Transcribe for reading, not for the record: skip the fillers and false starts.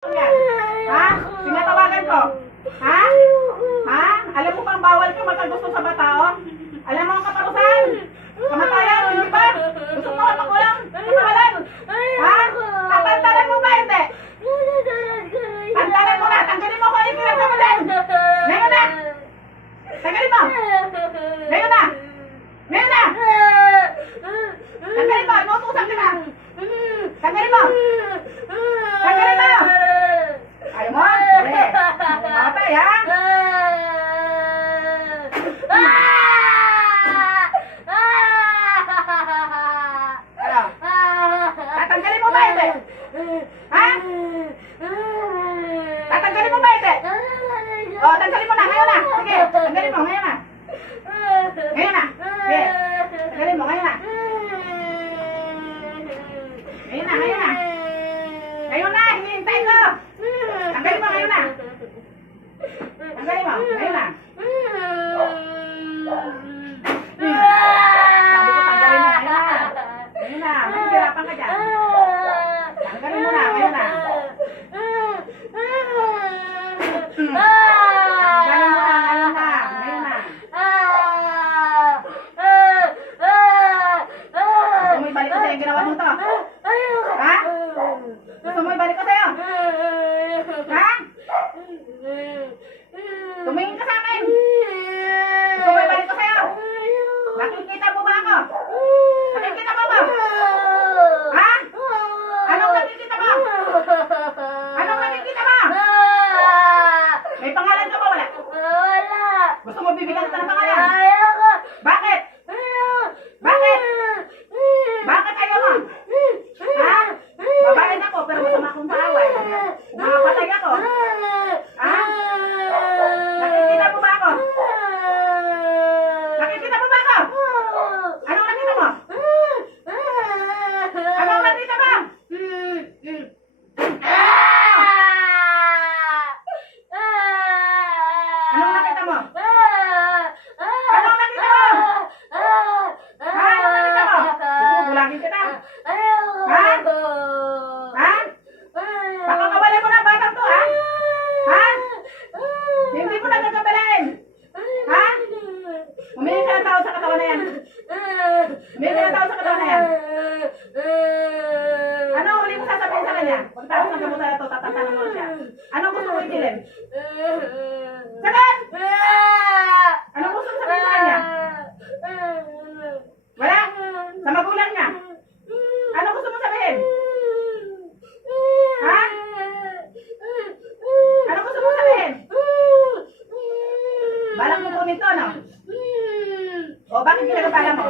Yan. Ha? Tinatawagan ko. Ha? Ha? Alam mo bang bawal ka magkagusto sa batao? Alam mo ang kaparusahan? Kamatayan, hindi ba? Gusto mo mapakulang? Kamahalan? Ha? Tatantaran mo ba hindi? Tantaran mo na! Tanggalin mo ko yung pinagkamalan! Ngayon na! Tanggalin mo! Ngayon na! Ngayon na! Tanggalin mo! Inuutusan ka na! Tanggalin mo! Tanggalin mo! Ayaw mo? Sige! Mamatay ha? Ano? Tatanggalin mo ba hindi? Ha? Tatanggalin mo ba hindi? O, tanggalin mo na! Ngayon na! Sige! Tanggalin mo! Ngayon na! Ngayon na! Sige! Tanggalin mo! Ngayon na! Ngayon na! Ngayon na! Ngayon na! Hinihintay ko! Tanggalin mo! Ngayon na! Tanggalin mo! Ngayon na! Sabi ko tanggalin mo! Ngayon na! Ngayon na! Mahihirapan ka dyan! Tanggalin mo na! Ngayon na! Tanggalin mo na! Ngayon na! Ngayon na! Gusto mo ibalik ko sa'yo yung ginawa mo to? Ha? Gusto mo ibalik ko sa'yo? Ha? Tumingin ka sa akin! Gusto mo ibalik ko sa'yo? Nakikita mo ba ako? Nakikita mo ba? Ha? Anong nakikita mo? Anong nakikita mo? May pangalan ka ba wala? Wala. Gusto mo bibigyan kita ng pangalan? Ayoko. Bakit? Bakit? Bakit ayaw mo? Ha? Babae ako pero masama akong paaway. Makapatay ako. Ha? Nakikita mo ba ako? Nakikita mo ba ako? Anong nakita mo? Anong nakita mo? Anong nakita mo? Anong nakita mo? Ha? Anong nakita mo? Gusto mo bulagin kita? Ha? Ha? Baka kawalan mo na ang batang to, ha? Ha? Hindi mo nagkakabalain. Ha? Humingi ka ng tao sa katawan na yan. Humingi ka ng tao sa katawan na yan. Ano huli mo sasabihin sa kanya? Pagtapos ng gamutan na ito, tatantanong mo siya. Anong gusto mo itilin? Sagot! Anong gusto mo sabihin sa kanya? Wala? Sa magulang niya? Anong gusto mo sabihin? Ha? Anong gusto mo sabihin? Balak mo po nito, no? O bakit ginagabala mo?